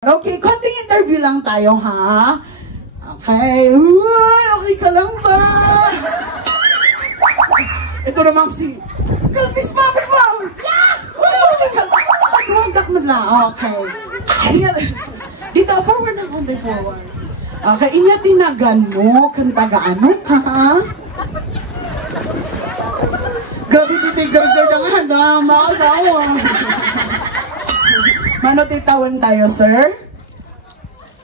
Okay, konting interview lang tayo, ha? Okay. Uy, okay ka lang ba? Ito naman si... Fist bump! Uy, okay ka lang. Tumanggak mo lang. Okay. Dito, forward na konti, forward. Okay, tinagan mo. Kantagaan mo ka, ha? Grabe, titigil-tigil na nga. Mga asawa. Mano titawan tayo, sir?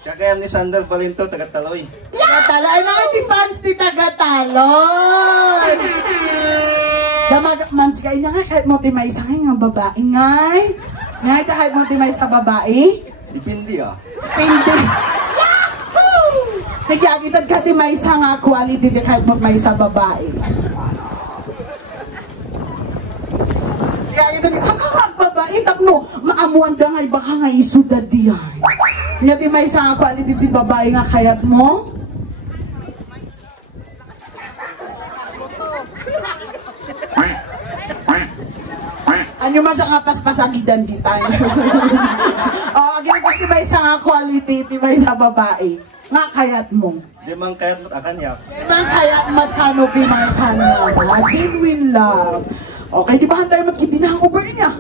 Siya kaya ni Sandal Palinto, taga-Taloy. Taga-Taloy! Mga fans ni taga-Taloy! Damag-mans kayo nga, kahit mo timay sa nga babae, ngay. Ngay, kahit mo timay sa babae? Dipindi Dipindi. Sige, agitad ka timay sa nga quality di kahit mo timay sa babae. Sige, agitad ka, babae, tapno, maamuan da ngay, baka nga isudad diyan. Nga timay sa nga quality di babae nga kayat mo? Ano man siya nga paspasagidan kita. O, ginagay tibay sa nga quality, tibay sa babae. Nga kayat mo. Di man kayat mo akanyak. Di man kayat matkano pinang kanya. Genuine love. Okay, di ba hantay magkitinang over niya?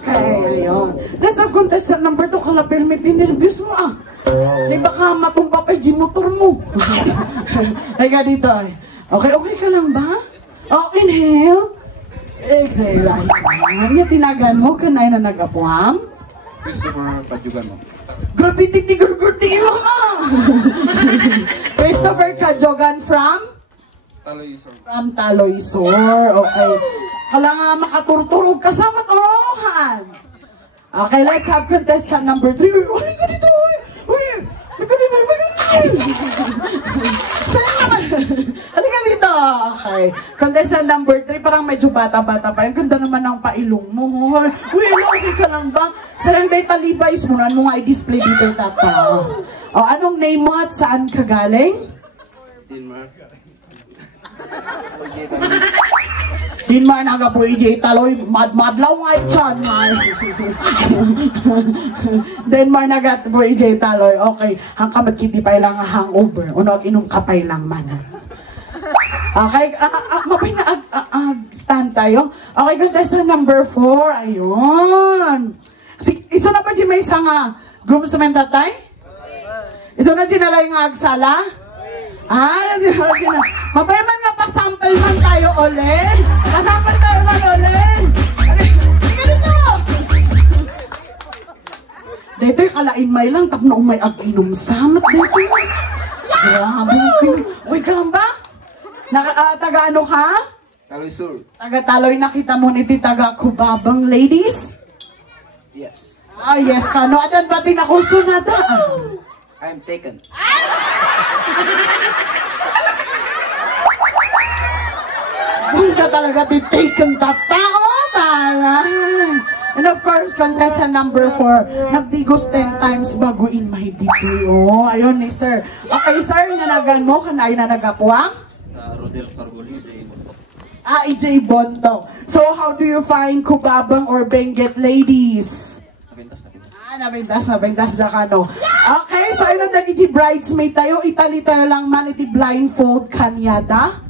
Okay, ayun. Let's have contestant number 2. Kala permit din nervous mo ah. Di baka matumpa pa yung motor mo. Teka dito ay. Okay ka lang ba? Oh, inhale. Exhale. Yan tinagan mo. Kanay na nagapuam. Christopher Pajugan mo. Grabe, titigurgurtigin mo ka! Christopher Kajogan from? Taloy, sir. From Taloysor. Okay. Kala nga makaturturog kasama torohan. Okay, let's have contestant number 3. Uy, halika dito! Uy! Halika dito! Sa'yo naman! Halika dito! Okay. Contestant number 3, parang medyo bata-bata pa. Ang ganda naman ng pailong mo. Uy, okay ka lang ba? Sa'yo day talibays mo na nung i-display dito tata. O, anong name mo at saan ka galing? Denmark. Dinmar naga po EJ Taloy, madlaw nga itchan nga. Denmar naga po EJ Taloy, okay. Hangkamad kiti pa lang hangover, unog inong kapay lang man. Okay, mapay na stand tayo. Okay, contestant number 4, ayun. Iso na pa di may isang groomsmen tatay? Iso na sinalay nga agsala? Mapay man nga pa-sample man tayo ulit. Pa-sample tayo man ulit. Halika dito. Dito kalain may lang, tapno may ag-inom samat dito. Grabe. Uy, ka lang ba? Taga-ano ka? Taloy, sir. Taga-Taloy, nakita mo niti taga-Kubabang ladies? Yes. Yes ka. No, adan ba tinakuso na da? I'm taken. Hindi ka talaga titaken tao, para. And of course, contestant number 4, nagdigos 10 times baguin mahidito. Ayun ni sir. Okay, sir, nanagan mo, kanay na nagapuang? Rodel Cargoli, EJ Bonto. EJ Bonto. So, how do you find Kubabang or Benguet ladies? Nabintas na ka, no? Okay, so ayun na iti bridesmaid tayo. Itali tayo lang man iti blindfold kanyada.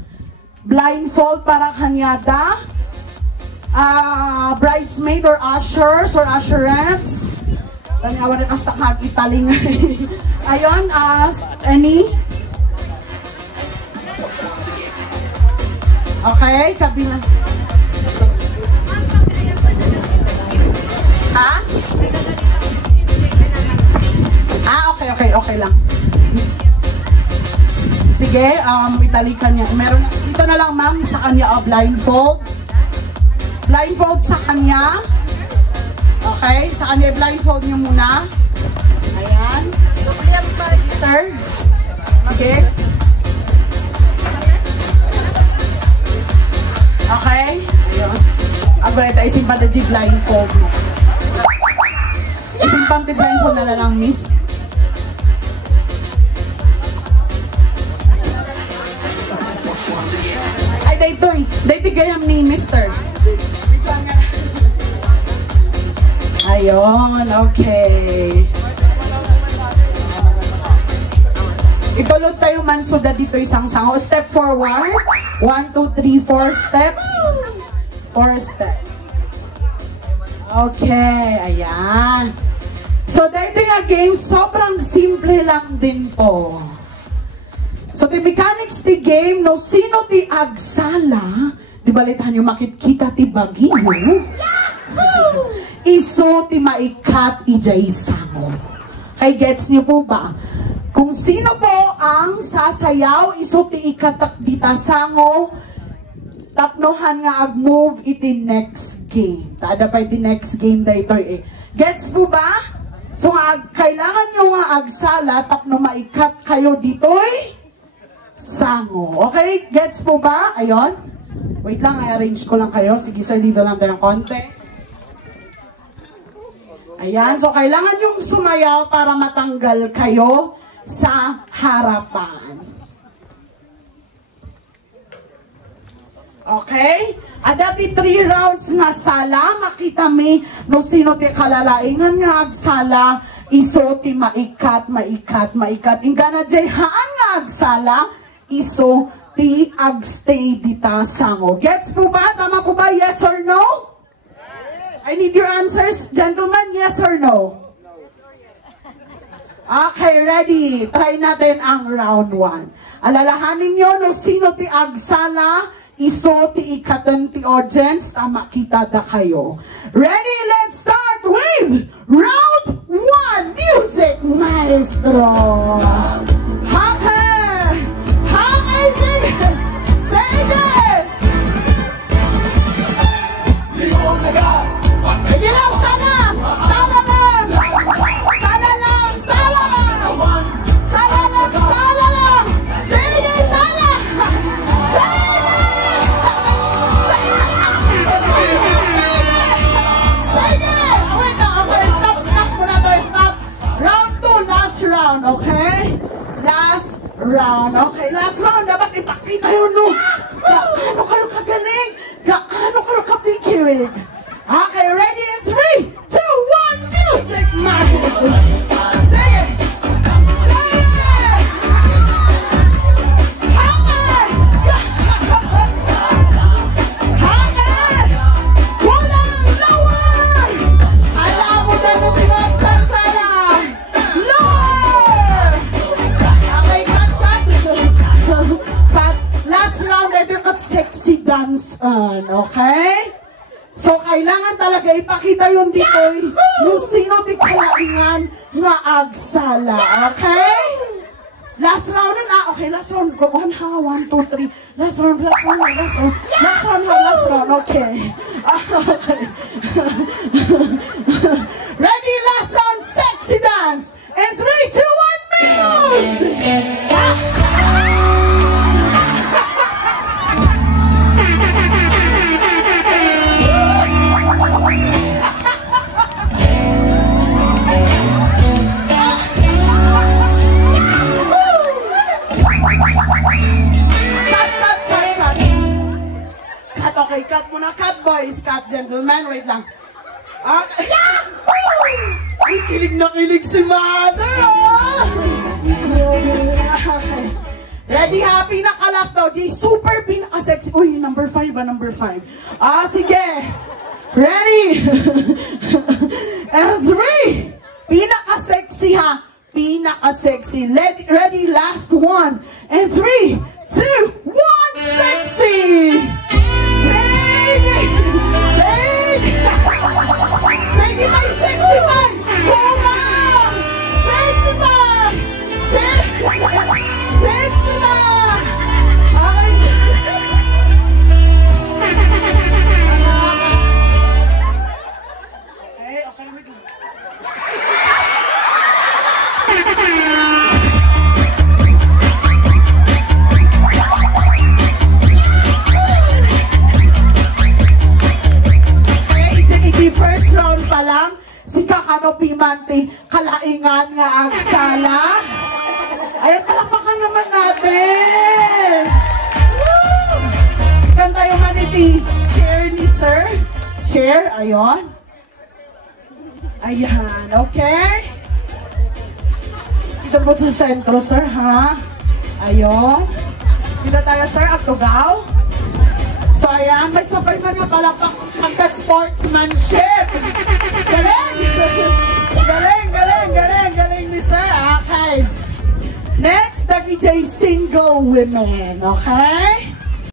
Blindfold para kanyada. Bridesmaid or ushers or usherettes. Tanyawan na kastakag italing. Ayun, any? Okay, kabilang. Ha? Okay lang. Sige, italikan niya. Meron, ito na lang ma'am, sa kanya, blindfold. Blindfold sa kanya. Okay, sa kanya, blindfold niyo muna. Ayan. Sir. Okay. Okay. Ayun. Agora, isimpan na di blindfold mo. Isimpan di blindfold na lang, miss. Dito gayam ni Mr. Ayun, okay. Itulog tayo man so that dito isang sango. Step forward. 1, 2, 3, 4 steps. 4 steps. Okay, ayan. So, dito nga game, sobrang simple lang din po. So, the mechanics ti game, no, sino ti agsala, di balitan yung makikita ti bagyo, iso ti maikat ijay sango. Kay gets niyo po ba? Kung sino po ang sasayaw, iso ti ikatak dita sango, tapnohan nga ag-move iti next game. Tada pa iti next game dito eh. Gets po ba? So nga, kailangan nyo nga agsala, tapno maikat kayo dito'y sango. Okay? Gets po ba? Ayon. Wait lang, i-arrange ko lang kayo. Sige sir, dito lang tayo ng konti. Ayan. So, kailangan yung sumayaw para matanggal kayo sa harapan. Okay? Adati 3 rounds nga sala, makita mi no sino ti kalalaingan nga agsala, iso ti maikat. Ingga na jay haan nga agsala, iso ti agstay dita sango. Gets po ba? Tama po ba? Yes or no? I need your answers. Gentlemen, yes or no? Okay, ready. Try natin ang round 1. Alalahanin nyo no sino ti agsala, iso ti ikatan ti audience, tama kita da kayo. Ready? Let's start with round 1. Music, maestro. Okay? Last round. Okay, last round. Dapat ipakita yun, no? Gaano kayo kagaling? Gaano kayo kapikiwig? Okay, ready in 3, 2, 1, music, man! Sing it! Sing it! Hang it! Hang it! Kulang, lower! Hala mo na mo si Roxanne Sara! Lower! Okay, cut. Cut. Last round, ito yung sexy dance on, okay? So, kailangan talaga ipakita yun dito yung sino di kalaingan nga agsala. Okay? Last round na. Okay, last round. Go on ha. 1, 2, 3. Last round. Okay. Okay. Ready? Last round. Sexy dance. And 3, 2, 1, music! Cut, okay, cut muna. Cut, boys. Cut, gentlemen. Wait lang. Okay. Ay, kilig na kilig si mother, oh! Okay. Ready, ha? Pinakalas daw, G. Super pinaka-sexy. Uy, number 5 ba? Number 5. Sige. Ready? And 3. Pinaka-sexy, ha? Pinaka-sexy. Ready, last one. And 3, 2, 1, sexy! Sige pa, sexy man! Kuma! Sexy man! Sexy man! Okay, wait lang. First round pa lang, si Kakanopi Mante, kalaingan nga agsala. Ayan, palakpakan naman natin. Woo! Ganda yung maniti chair ni sir. Chair, ayon. Ayan, okay. Ito po sa sentro, sir, ha? Ayun. Dito tayo, sir, at tugaw. So, ayan, may sabay man na palakpak magka-sportsmanship. Galing! Galing ni sir. Okay. Next, the DJ single women. Okay?